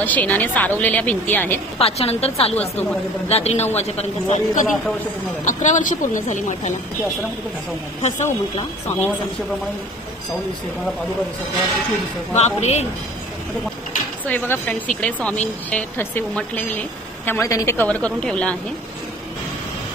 शेणाने सारवलेल्या भिंती आहेत. 5च्या नंतर चालू असतो, रात्री 9 वाजेपर्यंत चालू. कधी 11 वर्ष पूर्ण झाली मठाला. ठसा उमटला स्वामींचा. बापरे. सो हे बघा फ्रेंड्स, इकडे स्वामींचे ठसे उमटलेले, त्यामुळे त्यांनी ते कव्हर करून ठेवलं आहे.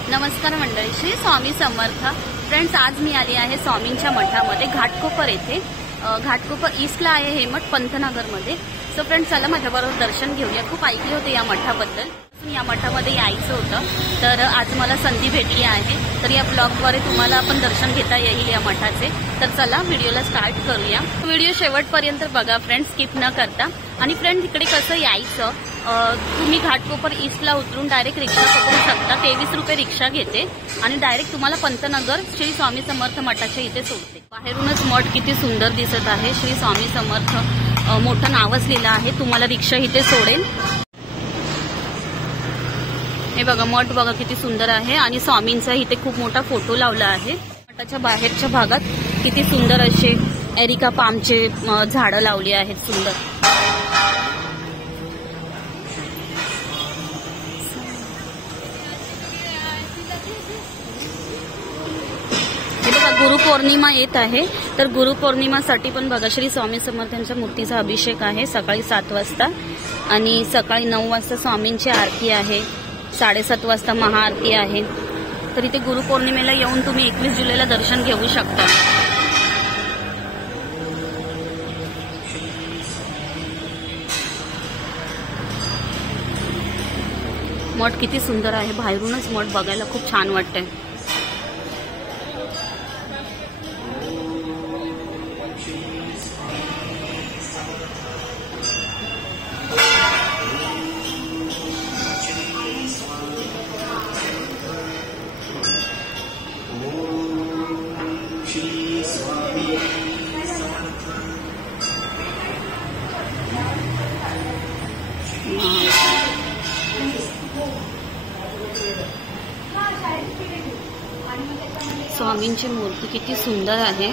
नमस्कार मंडळी, श्री स्वामी समर्थ. फ्रेंड्स, आज मी आली आहे स्वामींच्या मठामध्ये घाटकोपर येथे. घाटकोपर ईस्टला आहे हे मठ, पंतनगरमध्ये. सो फ्रेंड्स, चला माझ्याबरोबर दर्शन घेऊया. खूप ऐकले होते या मठाबद्दल, या मठामध्ये यायचं होतं, तर आज मला संधी भेटली आहे. तर या ब्लॉगद्वारे तुम्हाला आपण दर्शन घेता येईल या मठाचे. तर चला व्हिडिओला स्टार्ट करूया. व्हिडिओ शेवटपर्यंत बघा फ्रेंड्स, स्किप न करता. आणि फ्रेंड्स, इकडे कसं यायचं, तुम्ही घाटकोपर ईस्टला उतरून डायरेक्ट रिक्षा पकडू शकता. 23 रुपये रिक्षा घेते आणि डायरेक्ट तुम्हाला पंतनगर श्री स्वामी समर्थ मठाच्या इथे सोडते. बाहेरूनच मठ किती सुंदर दिसत आहे. श्री स्वामी समर्थ मोठं नावच लिहिलं आहे. तुम्हाला रिक्षा इथे सोडेल. हे बघा मठ बघा किती सुंदर आहे. आणि स्वामींचा इथे खूप मोठा फोटो लावला आहे. मठाच्या बाहेरच्या भागात किती सुंदर असे एरिका पामचे झाडं लावली आहेत, सुंदर. गुरुपौर्णिमा येत आहे, तर गुरुपौर्णिमासाठी पण बघा श्री स्वामी समर्थांच्या मूर्तीचा अभिषेक आहे सकाळी 7 वाजता. आणि सकाळी 9 वाजता स्वामींची आरती आहे. 7:30 वाजता महाआरती आहे. तर इथे गुरुपौर्णिमेला येऊन तुम्ही 21 जुलैला दर्शन घेऊ शकता. मठ किती सुंदर आहे. बाहेरूनच मठ बघायला खूप छान वाटतंय. स्वामींची मूर्ती किती सुंदर आहे.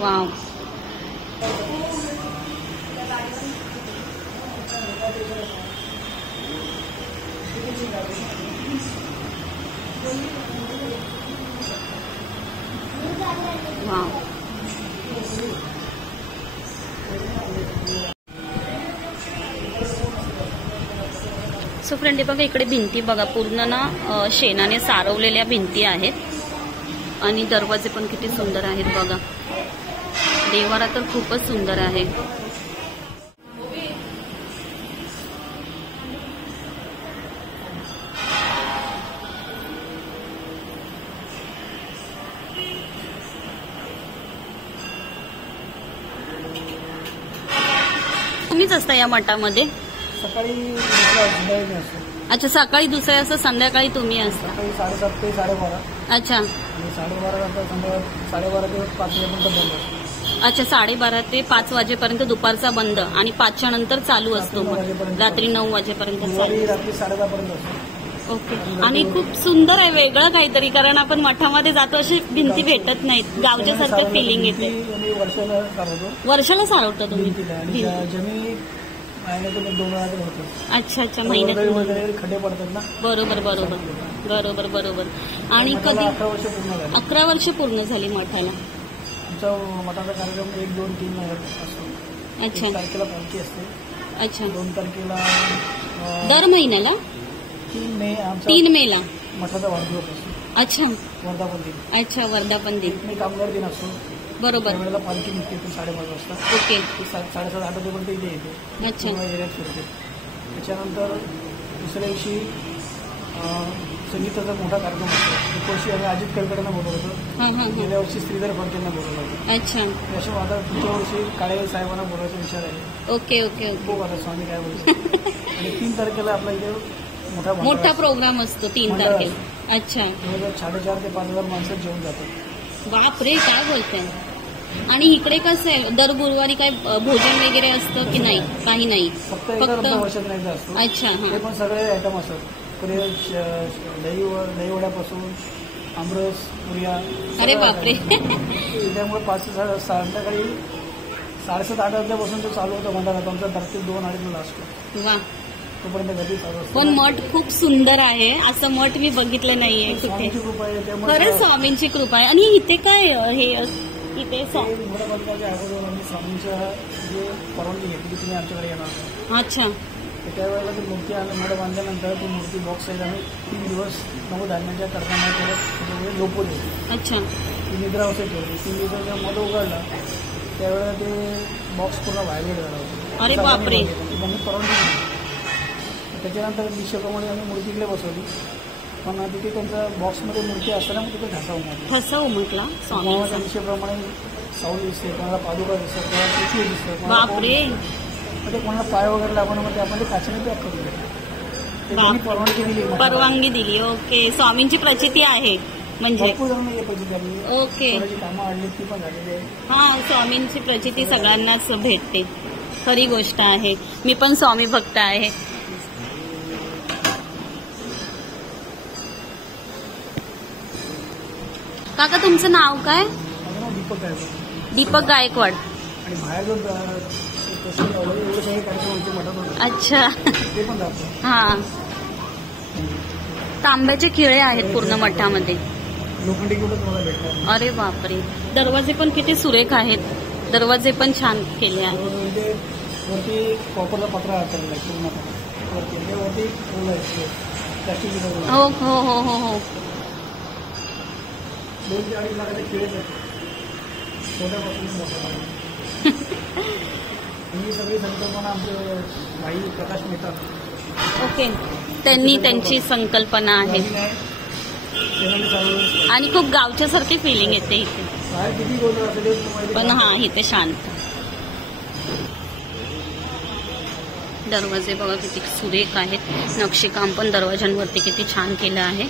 वाव. वाव. सो फ्रेंड, हे बघा इकडे भिंती बघा, पूर्ण ना शेणाने सारवलेल्या भिंती आहेत. आणि दरवाजे पण किती सुंदर आहेत बघा. देवारा तर खूपच सुंदर आहे. तुम्हीच असता या मठामध्ये? सकाळी अच्छा, सकाळी दुसऱ्या असं, संध्याकाळी तुम्ही असता? 7:30 ते 12:30. अच्छा. 12:30 साडेबारा ते 5 वाजेपर्यंत बंद. अच्छा, 12:30 ते 5 वाजेपर्यंत दुपारचा बंद आणि 5च्या नंतर चालू असतो, रात्री 9 वाजेपर्यंत चालू. रात्री 10:30 पर्यंत असतो. ओके. आणि खूप सुंदर आहे, वेगळं काहीतरी, कारण आपण मठामध्ये जातो अशी भिंती भेटत नाहीत. गावच्या सारखं फिलिंग येते. वर्षाला सारवतो. वर्षाला सारवतो तुम्ही? अच्छा अच्छा, महिन्यात वगैरे खड्डे पडतात ना. बरोबर बरोबर बरोबर बरोबर. आणि कधी 11 वर्ष पूर्ण झाली मठाला. आमचा मठाचा कार्यक्रम 1, 2, 3 असतो. अच्छा. 1 तारखेला पालखी असते. अच्छा. 2 तारखेला दर महिन्याला. 3 मेला मठाचा वाढदिवस असतो. अच्छा. वर्धापन दिन. अच्छा, वर्धापन दिन. कामगार दिन असतो. बरोबर. त्यावेळेला पालखी निघते 5:30 वाजता. ओके. 7:30 वाजेपर्यंत इथे येते. अच्छा. एरियात फिरते. त्याच्यानंतर दुसऱ्या दिवशी संगीताचा मोठा कार्यक्रम असतो. एक वर्षी आम्ही अजित कलकडांना बोलवतो. गेल्या वर्षी श्रीधर फडकेंना बोलवलं होतं. अच्छा. अशा आता पुढच्या वर्षी काळे साहेबांना बोलायचा विचार आहे. Okay okay okay. खूप आता स्वामी काय बोलतो. आणि 3 तारखेला आपला इथे मोठा प्रोग्राम असतो 3 तारखेला. अच्छा. 4,500 ते 5,000 माणसं जेवून जातात. बापरे, काय बोलताय. आणि इकडे कसं आहे, दर गुरुवारी काय भोजन वगैरे असतं की नाही? काही नाही, फक्त वर्षात नाही असतो. अच्छा. ते पण सगळे आयटम असतात. दही वड्यापासून आमरस, पुऱ्या. अरे बापरे. त्यामुळे 5 संध्याकाळी 7:30-8 वाजल्यापासून तो चालू होता मंडळात आमचा रात्री 2-2:30 लास्ट वा, तोपर्यंत कधी चालू असतो. पण मठ खूप सुंदर आहे. असं मठ मी बघितलं नाहीये कुठे. स्वामींची कृपा आहे त्यामुळे खरंच स्वामींची कृपा आहे. आणि इथे काय हे इथे मोठ्या अगोदर आम्ही स्वामींच्या जे परवानगी घेतली तुम्ही आमच्याकडे येणार. अच्छा, त्यावेळेला ती मूर्ती मठ बांधल्यानंतर ती मूर्ती बॉक्स आहे आम्ही 3 दिवस नवधान्याच्या करताना करत झोपवली. अच्छा, ती निद्रा अवस्थेत ठेवली. 3 दिवसाचा मध उघडला त्यावेळेला ते बॉक्स पूर्ण व्हायब्रेट झाला होता. अरे बापरे. त्यांनी परवानगी दिली. त्याच्यानंतर दिशेप्रमाणे आम्ही मूर्तीकडे बसवली. पण तिथे त्यांच्या बॉक्समध्ये मूर्ती असताना मग तिथे ठसा उमटला. ठसा उमटला स्वामींचा. दिशेप्रमाणे साऊल दिसते, कोणाला पादुका दिसतात, कोणाला पिशवी दिसतं, बापरे. म्हणजे कोणाला पाय वगैरे लागून मग आपण ते काचेने पॅक करून दिलं. त्यांनी परवानगी दिली. परवानगी दिली. ओके, स्वामींची प्रचिती आहे म्हणजे. भरपूर जण प्रचिती आली. ओके, कामं आडली ती पण झालेली आहे. हा, स्वामींची प्रचिती सगळ्यांनाच भेटते. खरी गोष्ट आहे. मी पण स्वामी भक्त आहे. काका तुमचं नाव काय? माझं नाव दीपक गायकवाड. दीपक गायकवाड. आणि बाहेर जो एवढं काही कार्यक्रम मठात होतं अच्छा, ते पण जातो. हा, तांब्याचे खिळे आहेत पूर्ण मठामध्ये. लोखंडी कुठं तुम्हाला भेटणार. अरे बापरे. दरवाजे पण किती सुरेख आहेत. दरवाजे पण छान केले आहेत. म्हणजे वरती कॉपरचा पत्रा वापरला पूर्ण वरती प्लास्टिक. हो हो हो हो हो. 2 ते 2.5 लाखाचे खेळ आहेत. छोट्यापासून मोठा. ही सगळी संकल्पना आमचे भाई प्रकाश मेहता. ओके, त्यांनी त्यांची संकल्पना आहे. आणि खूप गावच्या सारखी फिलिंग येते इथे. बाहेर किती गोंधळ असेल पण हा, इथे शांत. दरवाजे बघा किती सुरेख आहेत. नक्षीकाम पण दरवाजांवरती किती छान केलं आहे.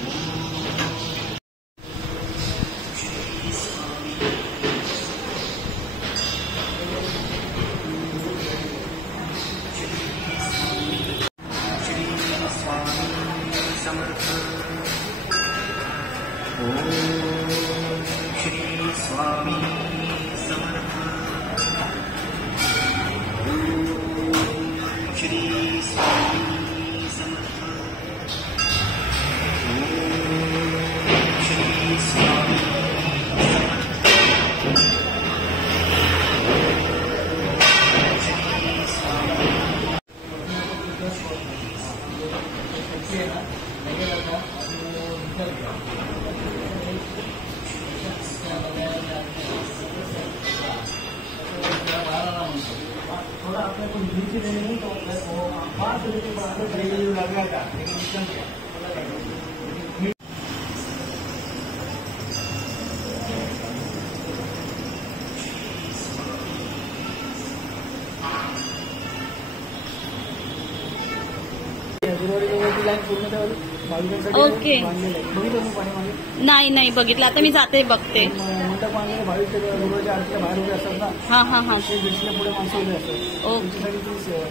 ओके, नाही नाही बघितलं. आता मी जाते बघते. मंडप बांधलेले भाविक गुरुवारच्या आरतीच्या बाहेर उभे असतात ना. हा हा हा. ते दीडशेला पुढे माणसं उभे असतात. त्यांच्यासाठी ती सेवा.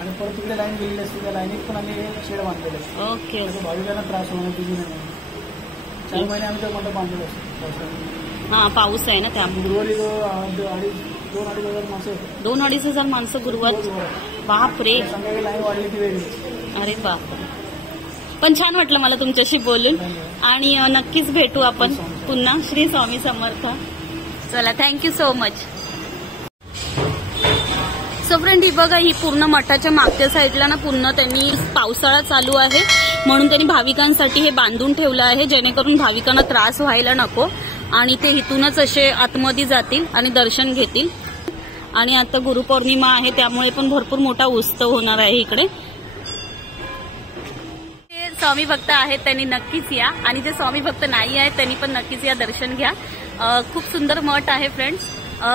आणि परत तिकडे लाईन गेलेली असते. त्या लाईनीत पण आम्ही शेड बांधलेले असतो. ओके, भाविकांना त्रास होणार तुझी नाही. 4 महिने आम्ही तर मंडप बांधलेलं असतो. हा, पाऊस आहे ना त्यामुळे. गुरुवारी 2-2.5 हजार माणसं येतात. 2-2.5 हजार माणसं गुरुवार. बापरे. संध्याकाळी लाईन वाढली ती वेगळी. अरे बापरे. पण छान वाटलं मला तुमच्याशी बोलून. आणि नक्कीच भेटू आपण पुन्हा. श्री स्वामी समर्थ. चला, thank you so much. So friend, ही बघा, ही पूर्ण मठाच्या मागच्या साईडला ना पूर्ण त्यांनी पावसाळा चालू आहे म्हणून त्यांनी भाविकांसाठी हे बांधून ठेवलं आहे, जेणेकरून भाविकांना त्रास व्हायला नको. आणि ते इथूनच असे आतमध्ये जातील आणि दर्शन घेतील. आणि आता गुरुपौर्णिमा आहे त्यामुळे पण भरपूर मोठा उत्सव होणार आहे इकडे. स्वामी भक्त आहेत त्यांनी नक्कीच या. आणि जे स्वामी भक्त नाही आहेत त्यांनी पण नक्कीच या, दर्शन घ्या. खूप सुंदर मठ आहे फ्रेंड्स.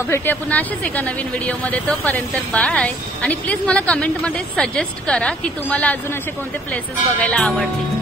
भेटूया पुन्हा असेच एका नवीन व्हिडिओमध्ये. तोपर्यंत बाय. आणि प्लीज मला कमेंटमध्ये सजेस्ट करा की तुम्हाला अजून असे कोणते प्लेसेस बघायला आवडतील.